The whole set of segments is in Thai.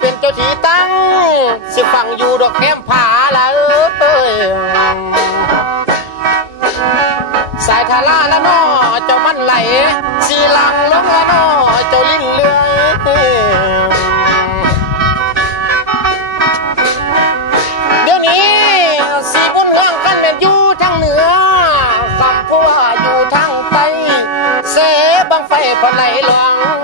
เป็นเจ้าที่ตั้งสิฟังอยู่ดอกแก้มผาละสายทาราละน้อเจ้ามันไหลสีหลังลงละน้อเจ้าลิ้นเลื่อยเดี๋ยวนี้สีบุญเมืองกันเป็นอยู่ทางเหนือคำพูดอยู่ทางใต้เสบังไฟพอไหลหลวง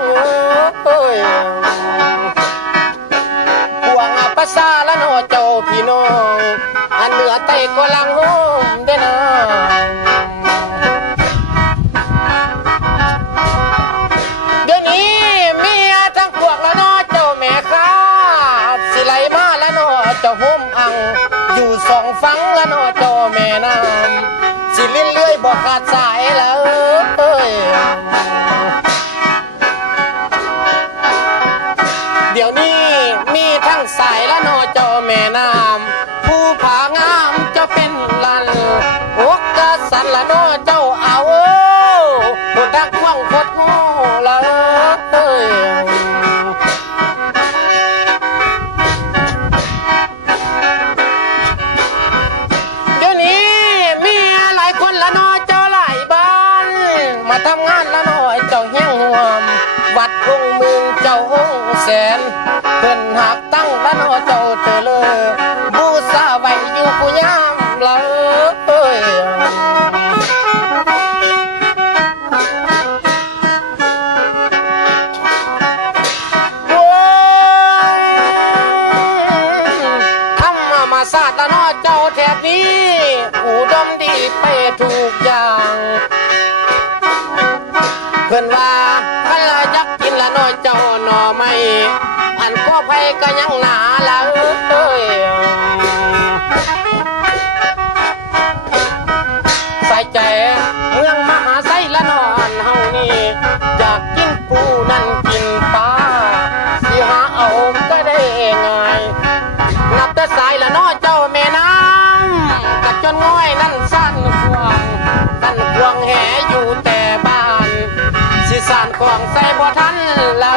พวงภาษาละน้อเจ้าพี่น้องอันเหนือใต้ก็ลังโฮมเด้อนะเดี๋ยวนี้เมียทั้งพวกละน้อเจ้าแม่ค้าสิไหลมาละน้อเจ้าโฮมอังอยู่สองฝั่งละน้อเจ้าแม่น้ำสิลิ้นเลื่อยบ่ขาดสายแล้วเดี๋ยวนี้มีทั้งสายละน้อเจ้าแม่น้ำผู้ผางามจะเป็นลันอกกะสันละน้อเจ้าเอาคนทักว่างโคตรโง่ละเดี๋ยวนี้มีหลายคนละน้อเจ้าหลายบ้านมาทำงานละน้อเจ้าเฮี้ยงห่วมวัดคงมือเจ้าห้องแสนเพิ่นหักตั้งละน้อเจ้าเธอเลยบูชาไว้อยู่ผู้ยามเลยทำมาศาสตร์ละน้อเจ้าแถบนี้อุดมดีไปทุกอย่างเพิ่นว่าคันละจักกินละน้อยเจ้าหน่อไม้อันก็ไผก็ยังหนาละใส่ใจเมืองมหาไซละนอนเฮานี่อยากกินปูนั่นกินปลาสิหาเอาก็ได้ง่ายนับแต่สายละน้อเจ้าแม่น้ำกัดจนง่อยนั่นสั้นควงกันควงแหอยู่แต่บ้านสิสานของใส่บ่ทันละ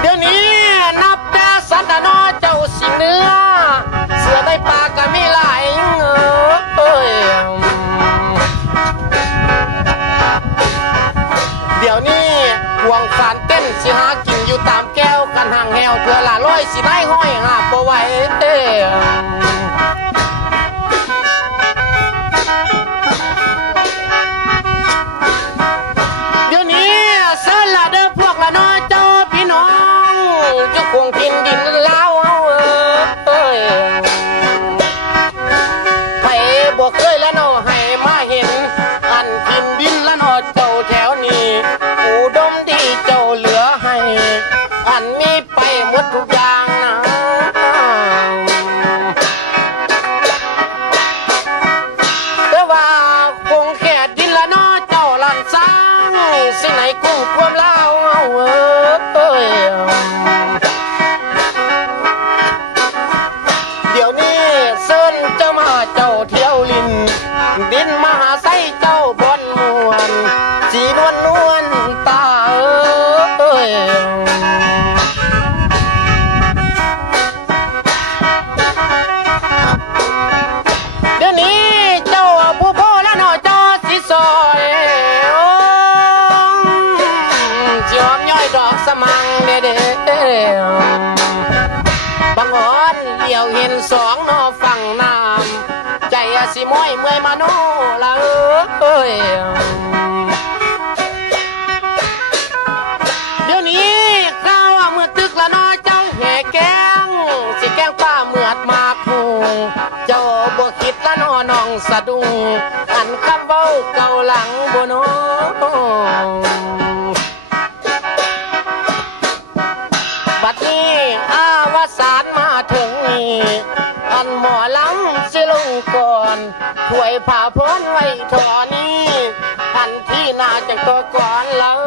เดี๋ยวนี้นับแต่สัตว์ละน้อเจ้าสิเนื้อเสือในป่าก็มีหลายเดี๋ยวนี้ห่วงฝานเต้นสิหากินอยู่ตามแก้วกันห่างแหวเพื่อละร้อยสิได้ห้อยหาบ่ไหวเดี๋ยวนี้เสิร์ชละเด้อพวกละน้อเจ้าพี่น้องเจ้าคงพินดินลาวไผบ่เคยละน้อให้มาเห็นอันพินดินละน้อเจ้าแถวนี้อุดมดีเจ้าเหลือให้อันมีไปหมดทุกอย่างนะแต่ว่าคงแค่ดินละน้อเจ้าลันสร้างสิไหนกุ้งความเล่าเดี๋ยวนี้เซินเจ้ามาเจ้าเที่ยวลินดินมหาไซเจ้าบอนมวนสีนวลนวลตาเดี๋ยวนี้เจ้าผู้พ่อและน้อเจ้าสิซอยสิหอมย่อยดอกสมังเด้บังหอนเดี่ยวเห็นสองนอฝั่งน้ำใจสิม้อยเมื่อยมาโนละเดี๋ยวนี้ข้าวเมื่อตึกละน้อเจ้าแห่แกงสิแกงป้าเมื่อดมาคูเจ้าบ่คิดละน้อน้องสะดุ้งอันคำเว้าเก่าหลังบ่น้อบัดนี้อาวสานมาถึงนี่อันหมอลำสิลงก่อนถวยผ่าพ้นไว้ถอนี้อันที่น่าจะตัวก่อนแล้ว